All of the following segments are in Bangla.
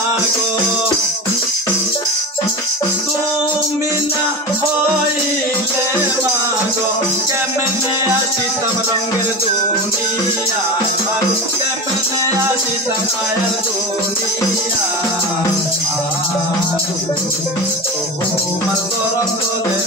মাগো তুমি না হইলে মাগো কেমনে আসিতাম রঙের দুনিয়ায় মাগো কেমনে আসিতাম মায়ের দুনিয়ায় তোমার চরণ তলে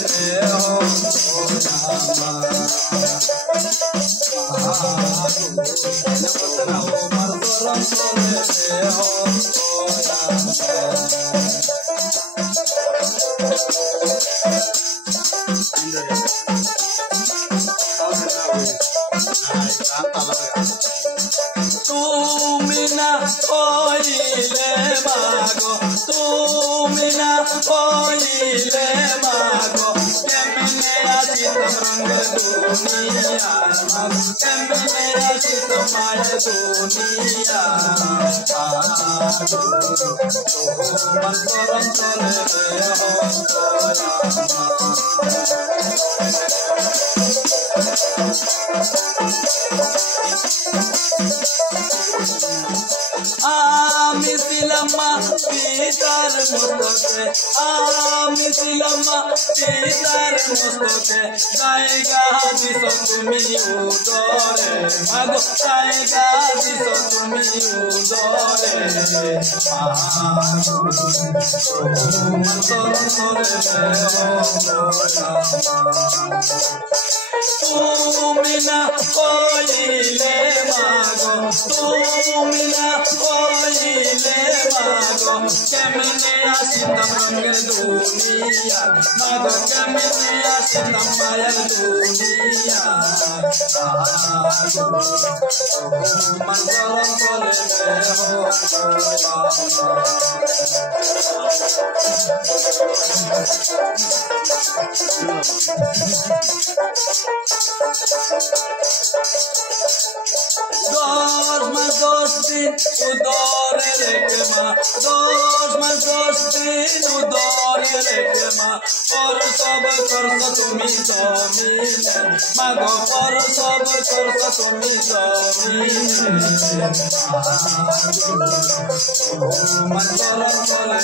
তুমি না হইলে মাগো তুমি না হইলে মাগো কেমনে আসিতাম রঙের দুনিয়ায় মাগো কেমনে আসিতাম মায়ের দুনিয়ায় তোমার চরণ তলে আমি ছিলাম পিতার মস্তকে আমি ছিলাম পিতার মস্তকে জায়গা দিছ তুমি উদরে মাগো জায়গা দিছ তুমি উদরে তুমি না হইলে মাগো তুমি না হইলে মাগো কেমনে আসিতাম রঙের দুনিয়া মাগো কেমনে আসিতাম মায়ের দুনিয়া তোমার চরণ তলে দশ দিন উদরে রেখে মা 10 মাস 10 দিন উদরে রেখে মা পর সব করছো তুমি জমিনে মাগো পর সব করছো তুমি জমিনে তোমার চরণ তলে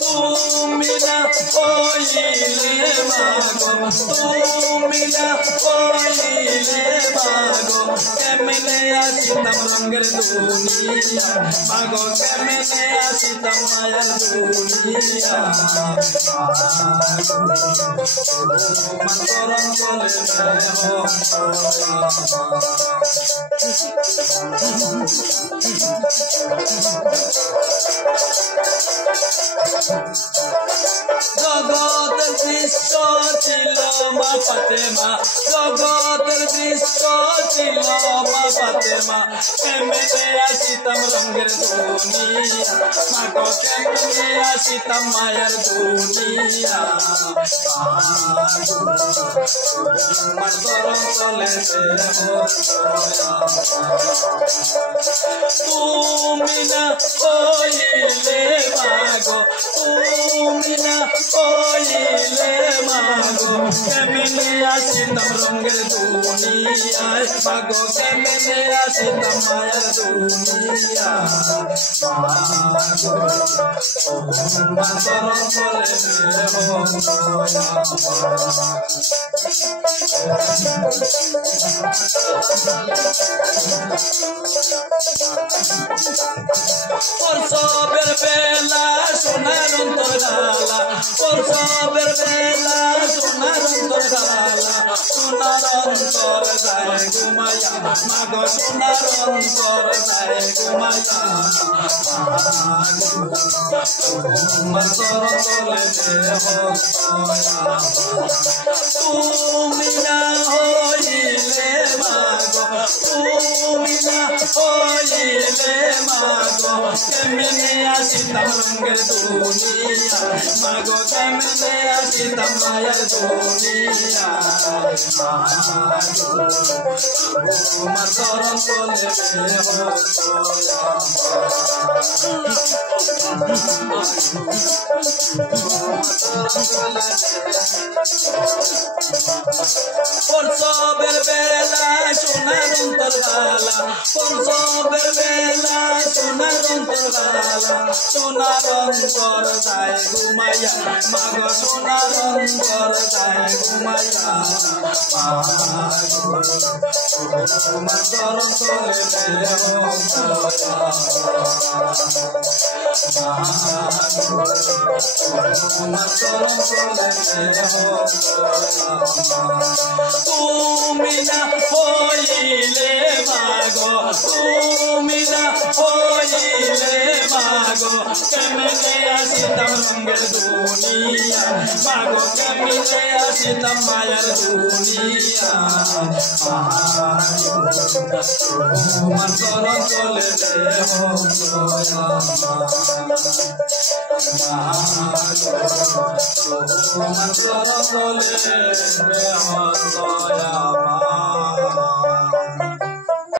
তুমি না হইলে মাগো তুমি না হইলে মাগো কেমনে আসিতাম রঙের দুনিয়া মাগো কেমনে আসিতাম মায়ের দুনিয়া তোমার চরণ তলে জগতের দৃশ্য ছিল মা ফাতেমা জগতের দৃশ্য ছিল মা ফাতেমা কেমনে আসিতাম রঙের দুনিয়া মাগো কেমনে আসিতাম মায়ের দুনিয়া তোমার চরণ তলে তুমি না হইলে মাগো তুমি না হইলে মাগো কেমনে আসিতাম রঙের দুনিয়ায় মাগো কেমনে আসিতাম মায়ের দুনিয়া তোমার চরণ তলে প্রসবের বেলা সোনার অন্তরালা প্রসবের বেলা সোনার অন্তরালা সোনার অন্তর যায় ঘুমায়া মাগো সোনার অন্তর যায় ঘুমায়া তোমার চরণ তলে তুমি না হইলে মাগো তুমি না হইলে মাগো কেমনে আসিতাম রঙের দুনিয়া মাগো কেমনে আসিতাম মায়ের দুনিয়া তোমার চরণ তলে পরসবের বেলায় সোনার অন্তরবালা পরসবের বেলায় সোনার অন্তরবালা সোনার অন্তর যায় ঘুমাইয়া মাগো সোনার অন্তর যায় ঘুমাইয়া তোমার চরণ তলে তুমি না হইলে মাগো তুমি না হইলে মাগো কেমনে আসিতাম রঙের দুনিয়া মাগো কেমনে আসিতাম মায়ের দুনিয়া তোমার চরণ তলে তোমার চরণ তলে